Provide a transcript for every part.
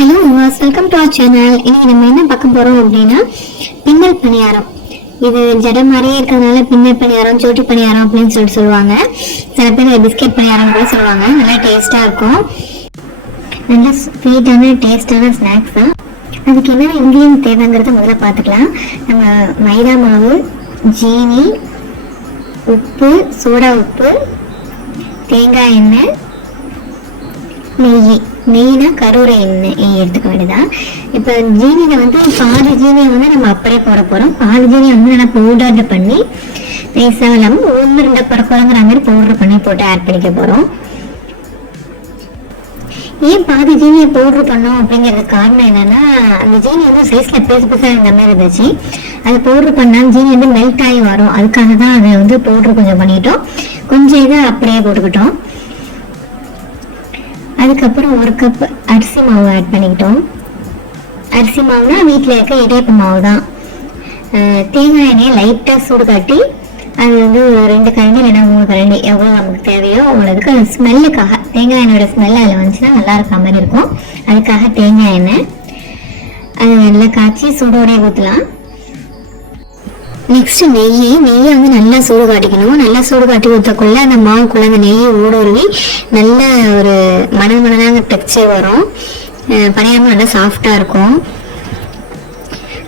Hello welcome to our channel. இன்னைக்கு நம்ம என்ன பார்க்க போறோம் அப்படின்னா பின்னல் பணியாரம். இது ஜடை மாதிரியே இருக்கிறதுனால பின்னல் பணியாரம், சோட்டி பணியாரம் அப்படின்னு சொல்லுவாங்க. சில பேர் பிஸ்கெட் பணியாரம் கூட சொல்லுவாங்க. நல்லா டேஸ்டா இருக்கும். நல்ல ஸ்வீட்டான டேஸ்டான ஸ்நாக்ஸ் தான். அதுக்கு என்ன இன்கிரியன்ட் தேவைங்கிறத முதல்ல பார்த்துக்கலாம். நம்ம மைதா மாவு, ஜீனி, உப்பு, சோடா உப்பு, தேங்காய் எண்ணெய், நெய்னா கருரை எண்ணெய் எடுத்துக்க வேண்டியதான். இப்போ ஜீனியில் பாதி ஜீனியை நம்ம அப்படியே போட போகிறோம். பாதி ஜீனியை நல்லா பவுடர் பண்ணி நைஸாக இல்லாமல் 1-2 குறைங்கிற மாதிரி பவுடர் பண்ணி போட்டு ஆட் பண்ணிக்க போகிறோம். ஏன் பாதி ஜீனியை பவுடர் பண்ணோம் அப்படிங்கிறதுக்கு காரணம் என்னன்னா, அந்த ஜீனி சைஸில் பெருசாக இந்த மாதிரி இருந்துச்சு. அது பவுடர் பண்ணால் ஜீனி மெல்ட் ஆகி வரும். அதுக்காக தான் அதை பவுடர் கொஞ்சம் பண்ணிட்டோம். கொஞ்சம் இதை அப்படியே போட்டுக்கிட்டோம். அதுக்கப்புறம் 1 கப் அரிசி மாவு ஆட் பண்ணிக்கிட்டோம். அரிசி மாவுனா வீட்டில் இருக்க இடியப்ப மாவு தான். தேங்காய் எண்ணெயை லைட்டாக சூடு காட்டி அது ஒரு 2 கரண்டி இல்லைன்னா 3 கரண்டி எவ்வளோ நமக்கு தேவையோ அவ்வளோதுக்கு அது ஸ்மெல்லுக்காக, தேங்காய் எண்ணெயோட ஸ்மெல் அதில் வந்துச்சுன்னா நல்லா இருக்க மாதிரி இருக்கும். அதுக்காக தேங்காய் எண்ணெய் அதை நல்லா காய்ச்சி சூடோடைய ஊற்றலாம். நெக்ஸ்ட் நெய்யை நல்லா சூடு காட்டிக்கணும். நல்லா சூடு காட்டி ஊற்றக்குள்ள அந்த மாவுக்குள்ள அந்த நெய்யை ஊடுருவி நல்ல ஒரு மணமணதாங்க டெக்ஸ்சர் வரும். பணியாரம் நல்லா சாஃப்டாக இருக்கும்.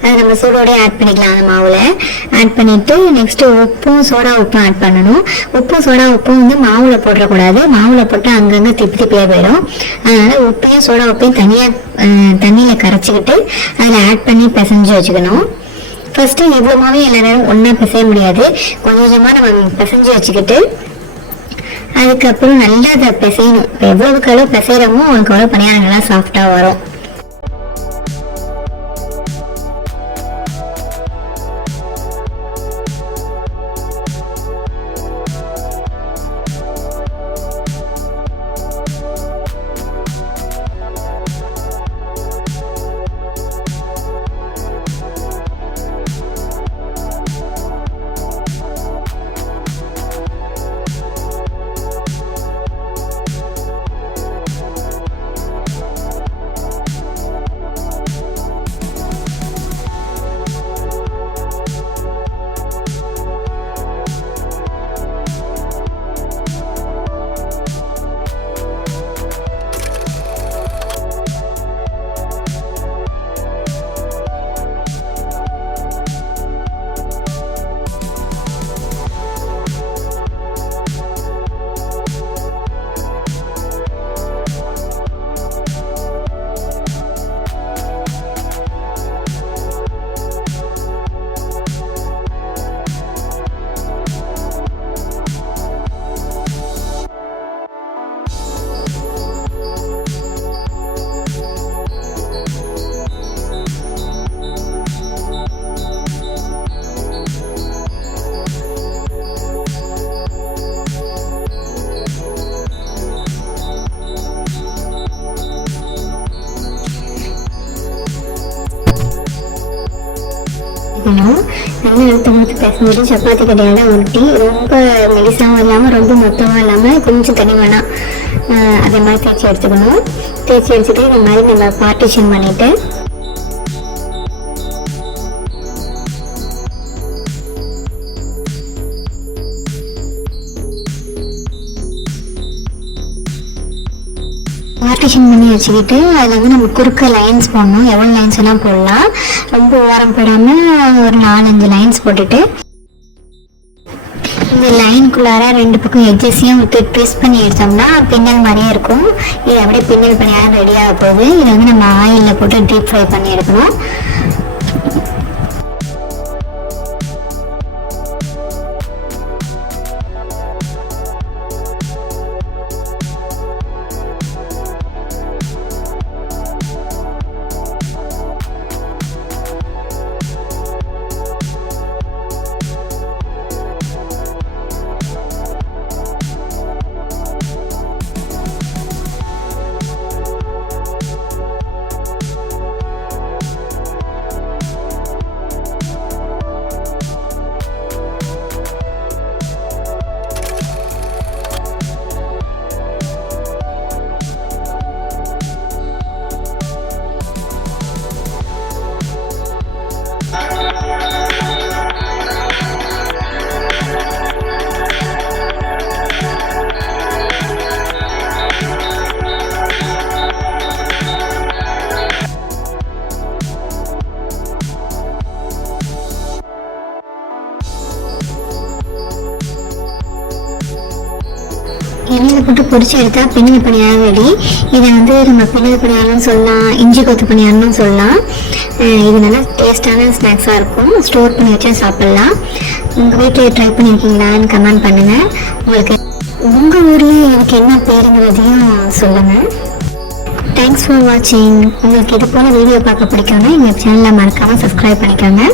அதை நம்ம சூடோடய ஆட் பண்ணிக்கலாம். அந்த மாவில் ஆட் பண்ணிவிட்டு நெக்ஸ்ட்டு உப்பும் சோடா உப்பும் ஆட் பண்ணணும். உப்பும் சோடா உப்பும் மாவில் போடக்கூடாது. மாவில் போட்டால் அங்கங்கே திப்பியாக போயிடும். அதனால் உப்பையும் சோடா உப்பையும் தண்ணியில் கரைச்சிக்கிட்டு அதில் ஆட் பண்ணி பிசைஞ்சு வச்சுக்கணும். ஃபர்ஸ்ட்டு எவ்வளோமாவே எல்லாரும் ஒன்றா பிசைய முடியாது. கொஞ்சம் கொஞ்சமாக நம்ம பிசைஞ்சு வச்சுக்கிட்டு அதுக்கப்புறம் நல்லா அதை பிசையணும். இப்போ எவ்வளவுக்கு அளவு பிசைகிறோமோ அவனுக்கு அவ்வளோ பணியாரங்கள்லாம் சாஃப்டாக வரும். நல்லா அழுத்தமாக பேசும்போது சப்பாத்தி கடையால் உருட்டி ரொம்ப மெலிசாகவும் இல்லாமல் ரொம்ப மொத்தமாக இல்லாமல் கொஞ்சம் தனி வேணாம் அதே மாதிரி தேய்ச்சி எடுத்துக்கணும். தேய்ச்சி எடுத்துட்டு இந்த மாதிரி நம்ம பார்ட்டிஷன் பண்ணிவிட்டு பார்ட்டிஷன் பண்ணி வச்சுக்கிட்டு அதில் நம்ம குறுக்க லைன்ஸ் போடணும். எவ்வளோ லைன்ஸ் எல்லாம் போடலாம். ரொம்ப ஓரம் போடாமல் ஒரு 4-5 லைன்ஸ் போட்டுட்டு இந்த லைனுக்குள்ளார 2 பக்கம் எட்ஜஸையும் ட்விஸ்ட் பண்ணி எடுத்தோம்னா பின்னல் மாதிரியே இருக்கும். இது அப்படியே பின்னல் பணியாரம் ரெடியாக போகுது. இதை நம்ம ஆயிலில் போட்டு டீப் ஃப்ரை பண்ணி எடுக்கணும். எண்ணெயில் போட்டு பொரிச்சு எடுத்தால் பின்னல் பணியாரம் ரெடி. இதை வந்து நம்ம பின்னல் பணியாரம்னு சொல்லலாம், இஞ்சி கொத்து பணியாரம்னு சொல்லலாம். இது நல்லா டேஸ்டான ஸ்நாக்ஸாக இருக்கும். ஸ்டோர் பண்ணி வச்சா சாப்பிட்லாம். உங்கள் வீட்டில் ட்ரை பண்ணியிருக்கீங்களான்னு கமெண்ட் பண்ணுங்கள். உங்களுக்கு உங்கள் ஊரில் எனக்கு என்ன பேருங்கிறதையும் சொல்லுங்கள். தேங்க்ஸ் ஃபார் வாட்சிங். உங்களுக்கு இது போல் வீடியோ பார்க்க பிடிக்கும்னா எங்கள் சேனலை மறக்காமல் சப்ஸ்கிரைப் பண்ணிக்கோங்க.